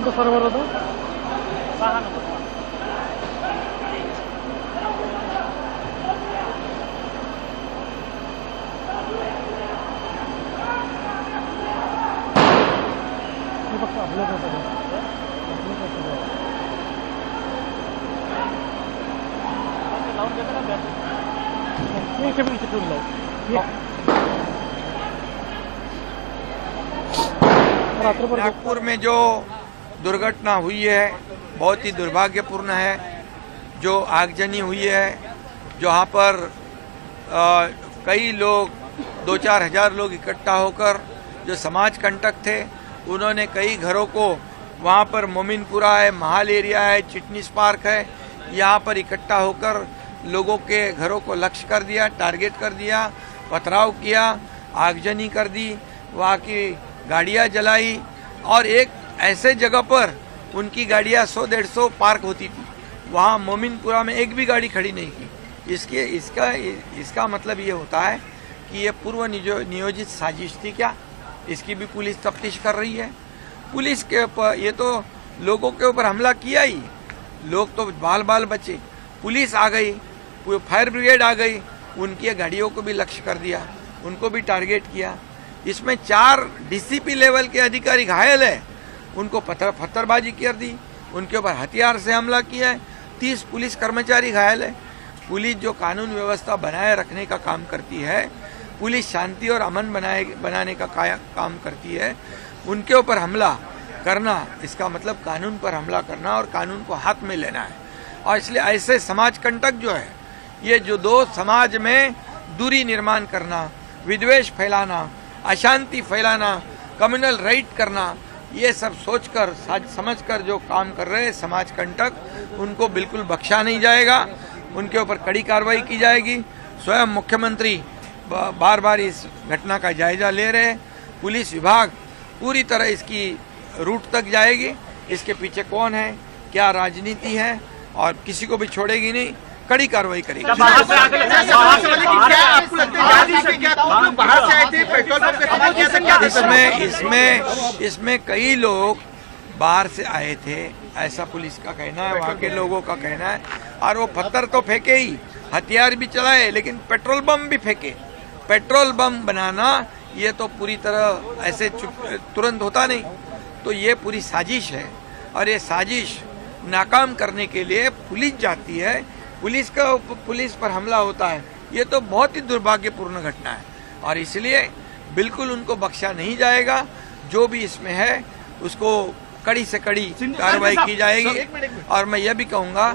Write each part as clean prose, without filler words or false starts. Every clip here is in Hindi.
कोणता सर्व्हर होता? 6 नंबर. हे फक्त आपलं कसं आहे? आपलं कसं आहे? लावून देतो ना बॅटरी. हे इथे पण ठेवून लाव. रात्रभर नागपुर में जो दुर्घटना हुई है बहुत ही दुर्भाग्यपूर्ण है। जो आगजनी हुई है, जहाँ पर कई लोग 2-4 हजार लोग इकट्ठा होकर जो समाज कंटक थे, उन्होंने कई घरों को वहाँ पर मोमिनपुरा है, महाल एरिया है, चिटनीस पार्क है, यहाँ पर इकट्ठा होकर लोगों के घरों को लक्ष्य कर दिया, टारगेट कर दिया, पथराव किया, आगजनी कर दी, वहाँ की गाड़ियाँ जलाई और एक ऐसे जगह पर उनकी गाड़ियाँ 100-150 पार्क होती थी। वहाँ मोमिनपुरा में एक भी गाड़ी खड़ी नहीं की। इसका मतलब ये होता है कि ये पूर्व नियोजित साजिश थी क्या? इसकी भी पुलिस तफ्तीश कर रही है। पुलिस के ऊपर ये तो लोगों के ऊपर हमला किया ही, लोग तो बाल बाल बचे। पुलिस आ गई, फायर ब्रिगेड आ गई, उनकी गाड़ियों को भी लक्ष्य कर दिया, उनको भी टारगेट किया। इसमें 4 डीसीपी लेवल के अधिकारी घायल है, उनको पत्थरबाजी कर दी, उनके ऊपर हथियार से हमला किया है। 30 पुलिस कर्मचारी घायल है। पुलिस जो कानून व्यवस्था बनाए रखने का काम करती है, पुलिस शांति और अमन बनाने का काम करती है, उनके ऊपर हमला करना, इसका मतलब कानून पर हमला करना और कानून को हाथ में लेना है। और इसलिए ऐसे समाज कंटक जो है, ये जो दो समाज में दूरी निर्माण करना, विद्वेष फैलाना, अशांति फैलाना, कम्युनल राइट करना, ये सब सोचकर समझकर जो काम कर रहे हैं समाज कंटक, उनको बिल्कुल बख्शा नहीं जाएगा। उनके ऊपर कड़ी कार्रवाई की जाएगी। स्वयं मुख्यमंत्री बार बार इस घटना का जायजा ले रहे हैं। पुलिस विभाग पूरी तरह इसकी रूट तक जाएगी, इसके पीछे कौन है, क्या राजनीति है, और किसी को भी छोड़ेगी नहीं, कड़ी कार्रवाई करेगी। इसमें कई लोग बाहर से आए थे, ऐसा पुलिस का कहना है, वहाँ के लोगों का कहना है। और वो पत्थर तो फेंके ही, हथियार भी चलाए, लेकिन पेट्रोल बम भी फेंके। पेट्रोल बम बनाना ये तो पूरी तरह ऐसे तुरंत होता नहीं, तो ये पूरी साजिश है। और ये साजिश नाकाम करने के लिए पुलिस जाती है, पुलिस पर हमला होता है। ये तो बहुत ही दुर्भाग्यपूर्ण घटना है और इसलिए बिल्कुल उनको बख्शा नहीं जाएगा। जो भी इसमें है उसको कड़ी से कड़ी कार्रवाई की जाएगी। और मैं यह भी कहूँगा,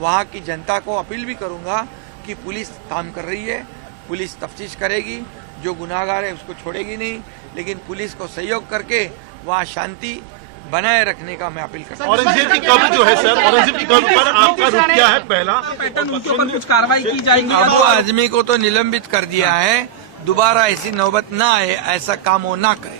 वहाँ की जनता को अपील भी करूँगा कि पुलिस काम कर रही है, पुलिस तफ्तीश करेगी, जो गुनाहगार है उसको छोड़ेगी नहीं, लेकिन पुलिस को सहयोग करके वहाँ शांति बनाए रखने का मैं अपील करता हूँ। औरंगजेब की कब्र जो है सर, औरंगजेब की कब्र पर आपका रुख क्या है? पहला उनके ऊपर कुछ कार्रवाई की जाएगी? अबू आजमी को तो निलंबित कर दिया है, दोबारा ऐसी नौबत ना आए, ऐसा काम वो ना करे।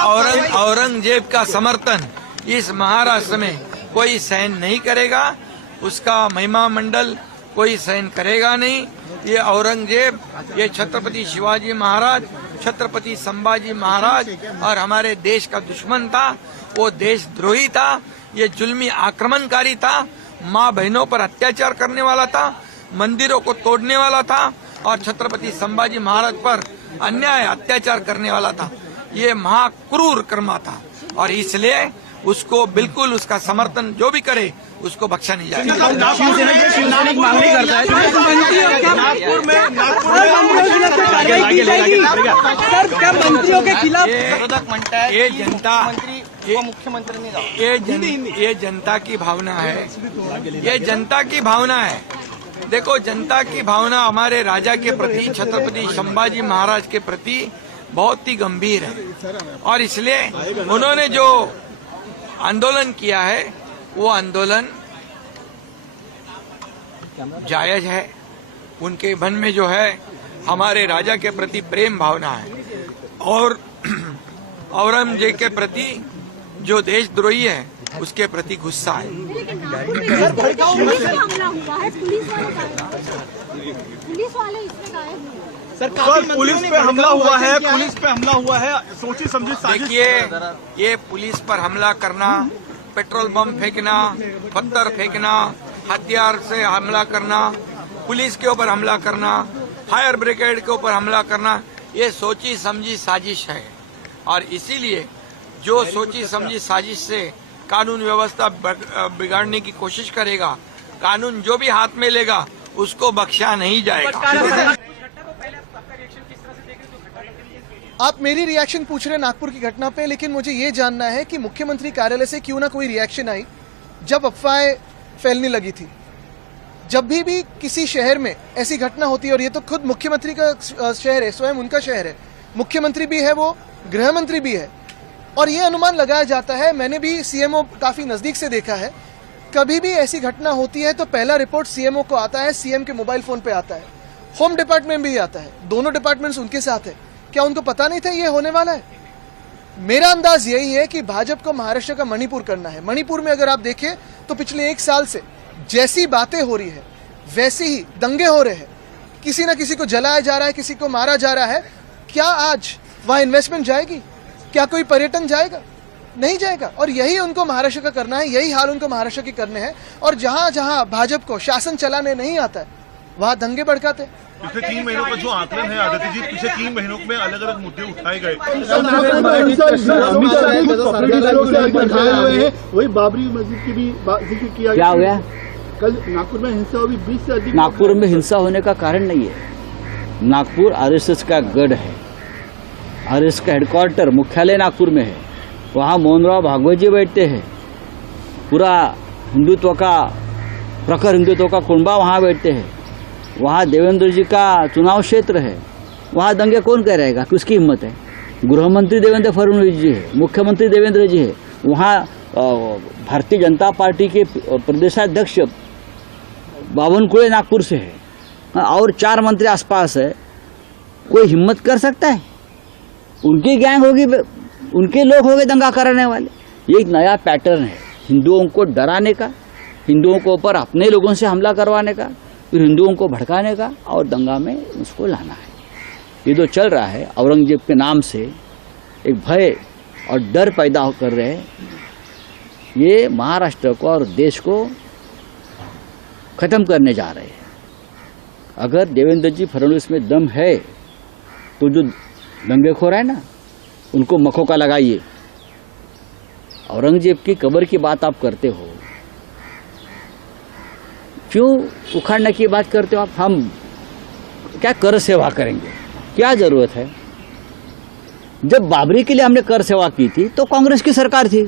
और औरंगजेब का समर्थन इस महाराष्ट्र में कोई सहन नहीं करेगा, उसका महिमा मंडल कोई सहन करेगा नहीं। ये औरंगजेब, ये छत्रपति शिवाजी महाराज, छत्रपति संभाजी महाराज और हमारे देश का दुश्मन था, वो देशद्रोही था, ये जुल्मी आक्रमणकारी था, माँ बहनों पर अत्याचार करने वाला था, मंदिरों को तोड़ने वाला था और छत्रपति संभाजी महाराज पर अन्याय अत्याचार करने वाला था। ये महाक्रूर कर्मा था और इसलिए उसको बिल्कुल उसका समर्थन जो भी करे उसको बख्शा नहीं जाएगा। मंत्रियों के खिलाफ ये जनता की भावना है, ये जनता की भावना है। देखो, जनता की भावना हमारे राजा के प्रति, छत्रपति संभाजी महाराज के प्रति बहुत ही गंभीर है और इसलिए उन्होंने जो आंदोलन किया है वो आंदोलन जायज है। उनके मन में जो है हमारे राजा के प्रति प्रेम भावना है और औरंगजेब के प्रति जो देशद्रोही है उसके प्रति गुस्सा है। पुलिस वाले इसमें गायब हुए। सर पुलिस पे हमला हुआ है, पुलिस पे हमला हुआ है, सोची समझी साजिश। देखिए, ये पुलिस पर हमला करना, पेट्रोल बम फेंकना, पत्थर फेंकना, हथियार से हमला करना, पुलिस के ऊपर हमला करना, फायर ब्रिगेड के ऊपर हमला करना, ये सोची समझी साजिश है। और इसीलिए जो सोची समझी साजिश से कानून व्यवस्था बिगाड़ने की कोशिश करेगा, कानून जो भी हाथ में लेगा उसको बख्शा नहीं जाएगा। आप मेरी रिएक्शन पूछ रहे हैं नागपुर की घटना पे, लेकिन मुझे ये जानना है कि मुख्यमंत्री कार्यालय से क्यों ना कोई रिएक्शन आई जब अफवाहें फैलने लगी थी। जब भी किसी शहर में ऐसी घटना होती है, और ये तो खुद मुख्यमंत्री का शहर है, स्वयं उनका शहर है, मुख्यमंत्री भी है, वो गृह मंत्री भी है, और ये अनुमान लगाया जाता है, मैंने भी सीएमओ काफी नजदीक से देखा है, कभी भी ऐसी घटना होती है तो पहला रिपोर्ट सीएमओ को आता है, सीएम के मोबाइल फोन पे आता है, होम डिपार्टमेंट भी आता है, दोनों डिपार्टमेंट्स उनके साथ है। क्या उनको पता नहीं था ये होने वाला है? मेरा अंदाज यही है कि भाजपा को महाराष्ट्र का मणिपुर करना है। मणिपुर में अगर आप देखें तो पिछले 1 साल से जैसी बातें हो रही है वैसे ही दंगे हो रहे हैं, किसी ना किसी को जलाया जा रहा है, किसी को मारा जा रहा है। क्या आज वहां इन्वेस्टमेंट जाएगी? क्या कोई पर्यटन जाएगा? नहीं जाएगा। और यही उनको महाराष्ट्र का करना है, यही हाल उनको महाराष्ट्र के करने हैं। और जहां जहां भाजपा को शासन चलाने नहीं आता है वहां दंगे भड़काते। पिछले 3 महीनों का जो आकलन है आदित्य जी, पिछले 3 महीनों में अलग अलग मुद्दे उठाए गए। वही बाबरी मस्जिद की भी जिक्र किया क्या हो गया? कल नागपुर में हिंसा हुई, 20 से अधिक। नागपुर में हिंसा होने का कारण नहीं है। नागपुर आरएसएस का गढ़ है, आरएसएस का हेडक्वार्टर मुख्यालय नागपुर में है, वहाँ मोहनराव भागवत जी बैठते हैं, पूरा हिंदुत्व का प्रखर हिंदुत्व का कुंबा वहाँ बैठते हैं, वहाँ देवेंद्र जी का चुनाव क्षेत्र है, वहाँ दंगे कौन कह रहेगा कि उसकी हिम्मत है? गृह मंत्री देवेंद्र फडणवीस जी है, मुख्यमंत्री देवेंद्र जी है, वहाँ भारतीय जनता पार्टी के प्रदेशाध्यक्ष बावनकुळे नागपुर से है, और 4 मंत्री आसपास है। कोई हिम्मत कर सकता है? उनकी गैंग होगी, उनके लोग होंगे दंगा कराने वाले। ये एक नया पैटर्न है हिंदुओं को डराने का, हिंदुओं के ऊपर अपने लोगों से हमला करवाने का, फिर हिंदुओं को भड़काने का और दंगा में उसको लाना है। ये जो चल रहा है औरंगजेब के नाम से एक भय और डर पैदा कर रहे हैं, ये महाराष्ट्र को और देश को खत्म करने जा रहे हैं। अगर देवेंद्र जी फडणवीस में दम है तो जो दंगेखोर है ना, उनको मखौका लगाइए। औरंगजेब की कब्र की बात आप करते हो, क्यों उखाड़ने की बात करते हो आप? हम क्या कर सेवा करेंगे? क्या जरूरत है? जब बाबरी के लिए हमने कर सेवा की थी तो कांग्रेस की सरकार थी,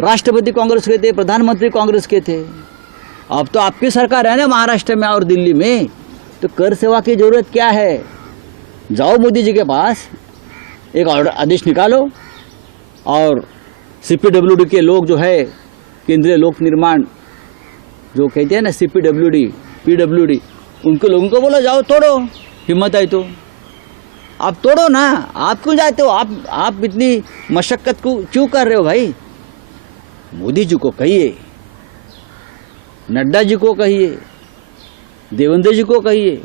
राष्ट्रपति कांग्रेस के थे, प्रधानमंत्री कांग्रेस के थे। अब तो आपकी सरकार है ना महाराष्ट्र में और दिल्ली में, तो कर सेवा की जरूरत क्या है? जाओ मोदी जी के पास, एक आदेश निकालो और सीपीडब्ल्यूडी के लोग जो है, केंद्रीय लोक निर्माण जो कहते हैं ना, सीपीडब्ल्यूडी पीडब्ल्यूडी, उनके लोगों को बोलो जाओ तोड़ो, हिम्मत है तो आप तोड़ो ना। आप क्यों जाते हो? आप इतनी मशक्कत को क्यों कर रहे हो भाई? मोदी जी को कहिए, नड्डा जी को कहिए, देवेंद्र जी को कहिए,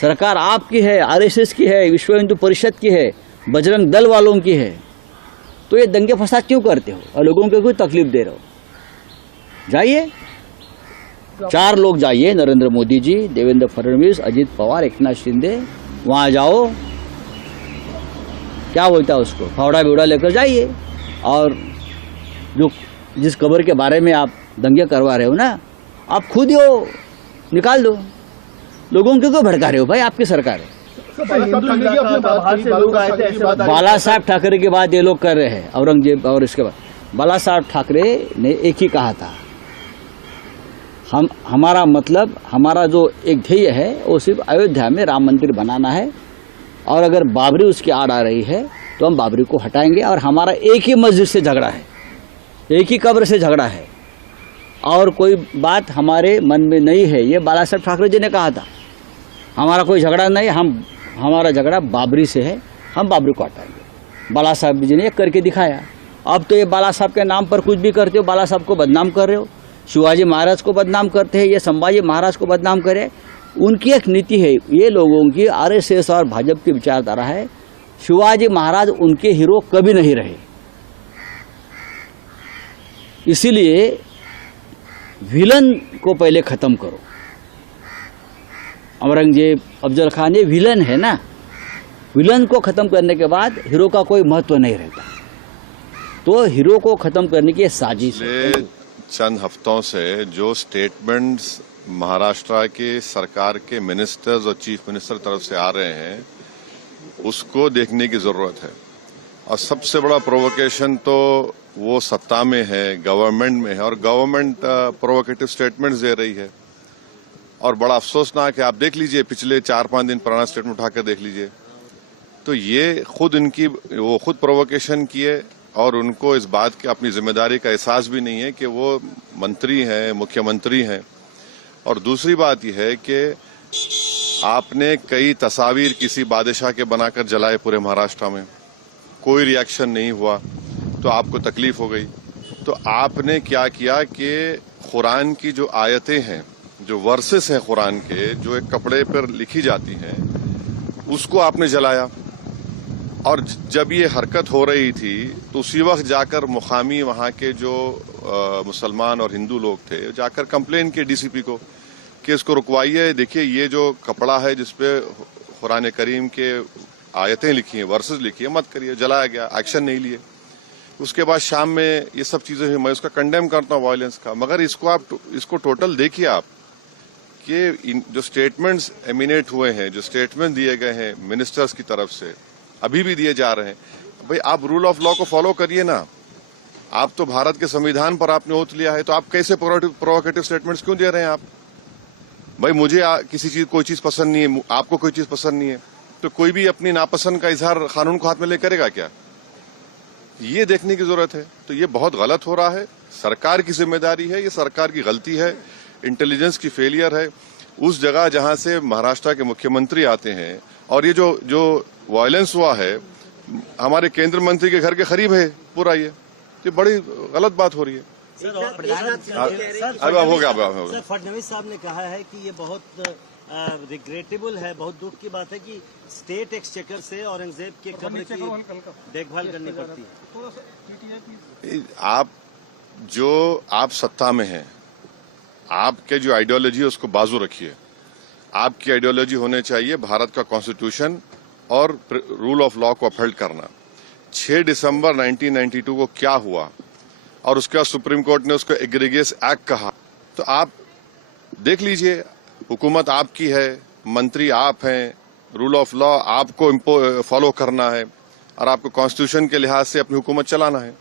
सरकार आपकी है, आरएसएस की है, विश्व हिंदू परिषद की है, बजरंग दल वालों की है, तो ये दंगे फसाद क्यों करते हो और लोगों को कोई तकलीफ दे रहे हो? जाइए, 4 लोग जाइए, नरेंद्र मोदी जी, देवेंद्र फडणवीस, अजित पवार, एकनाथ शिंदे, वहाँ जाओ, क्या बोलता है उसको, फावड़ा बिवड़ा लेकर जाइए, और जो जिस कब्र के बारे में आप दंगे करवा रहे हो ना, आप खुद हो निकाल दो। लोगों को क्यों भड़का रहे हो भाई? आपकी सरकार है। बाला साहब ठाकरे की बात ये लोग कर रहे हैं, औरंगजेब और इसके बाद बाला साहब ठाकरे ने एक ही कहा था, हमारा मतलब, हमारा जो एक ध्येय है वो सिर्फ अयोध्या में राम मंदिर बनाना है, और अगर बाबरी उसकी आड़ आ रही है तो हम बाबरी को हटाएंगे। और हमारा एक ही मस्जिद से झगड़ा है, एक ही कब्र से झगड़ा है, और कोई बात हमारे मन में नहीं है। ये बाला साहब ठाकरे जी ने कहा था, हमारा कोई झगड़ा नहीं, हमारा झगड़ा बाबरी से है, हम बाबरी को हटाएंगे। बाला साहब जी ने करके दिखाया। अब तो ये बाला साहब के नाम पर कुछ भी करते हो, बाला साहब को बदनाम कर रहे हो, शिवाजी महाराज को बदनाम करते हैं, ये संभाजी महाराज को बदनाम करे। उनकी एक नीति है, ये लोगों की आरएसएस और भाजपा की विचारधारा है, शिवाजी महाराज उनके हीरो कभी नहीं रहे। इसीलिए विलन को पहले खत्म करो। औरंगजेब, अफजल खान ये विलन है ना, विलन को खत्म करने के बाद हीरो का कोई महत्व नहीं रहता। तो हीरो को खत्म करने की साजिश है। चंद हफ्तों से जो स्टेटमेंट्स महाराष्ट्र के सरकार के मिनिस्टर्स और चीफ मिनिस्टर तरफ से आ रहे हैं उसको देखने की जरूरत है। और सबसे बड़ा प्रोवोकेशन तो वो सत्ता में है, गवर्नमेंट में है, और गवर्नमेंट प्रोवोकेटिव स्टेटमेंट्स दे रही है। और बड़ा अफसोसनाक है, आप देख लीजिए पिछले 4-5 दिन पुराना स्टेटमेंट उठाकर देख लीजिए, तो ये वो खुद प्रोवोकेशन किए और उनको इस बात की अपनी जिम्मेदारी का एहसास भी नहीं है कि वो मंत्री हैं, मुख्यमंत्री हैं। और दूसरी बात यह है कि आपने कई तस्वीर किसी बादशाह के बनाकर जलाए पूरे महाराष्ट्र में, कोई रिएक्शन नहीं हुआ, तो आपको तकलीफ हो गई। तो आपने क्या किया कि कुरान की जो आयतें हैं, जो वर्सेस हैं कुरान के, जो एक कपड़े पर लिखी जाती हैं, उसको आपने जलाया। और जब ये हरकत हो रही थी तो उसी वक्त जाकर मुकामी वहां के जो मुसलमान और हिंदू लोग थे जाकर कंप्लेन किए डीसीपी को कि इसको रुकवाइए। देखिए ये जो कपड़ा है जिसपे कुरान करीम के आयतें लिखी हैं, वर्सेस लिखी है, मत करिए। जलाया गया, एक्शन नहीं लिए। उसके बाद शाम में ये सब चीजें हुई। मैं उसका कंडेम करता हूँ वायलेंस का, मगर इसको टोटल देखिए आप कि जो स्टेटमेंट्स एमिनेट हुए हैं, जो स्टेटमेंट दिए गए हैं मिनिस्टर्स की तरफ से, अभी भी दिए जा रहे हैं, भाई आप रूल ऑफ लॉ को फॉलो करिए ना। आप तो भारत के संविधान पर आपने ओथ लिया है, तो आप कैसे प्रोवोकेटिव स्टेटमेंट्स क्यों दे रहे हैं आप? भाई मुझे कोई चीज पसंद नहीं है, आपको कोई चीज पसंद नहीं है, तो कोई भी अपनी नापसंद का इजहार कानून को हाथ में ले करेगा क्या? ये देखने की जरूरत है। तो ये बहुत गलत हो रहा है, सरकार की जिम्मेदारी है, ये सरकार की गलती है, इंटेलिजेंस की फेलियर है। उस जगह जहां से महाराष्ट्र के मुख्यमंत्री आते हैं, और ये जो वायलेंस हुआ है हमारे केंद्र मंत्री के घर के करीब है पूरा, ये बड़ी गलत बात हो रही है। अब हो गया। सर, फडणवीस साहब ने कहा है कि ये बहुत रिग्रेटेबल है, बहुत दुख की बात है कि स्टेट एक्सचेकर से औरंगजेब के कब्र की देखभाल करनी पड़ती है। आप सत्ता में हैं, आपके जो आइडियोलॉजी है उसको बाजू रखिए। आपकी आइडियोलॉजी होने चाहिए भारत का कॉन्स्टिट्यूशन और रूल ऑफ लॉ को अपहोल्ड करना। 6 दिसंबर 1992 को क्या हुआ और उसके बाद सुप्रीम कोर्ट ने उसको एग्रीगियस एक्ट कहा, तो आप देख लीजिए, हुकूमत आपकी है, मंत्री आप हैं, रूल ऑफ लॉ आपको फॉलो करना है और आपको कॉन्स्टिट्यूशन के लिहाज से अपनी हुकूमत चलाना है।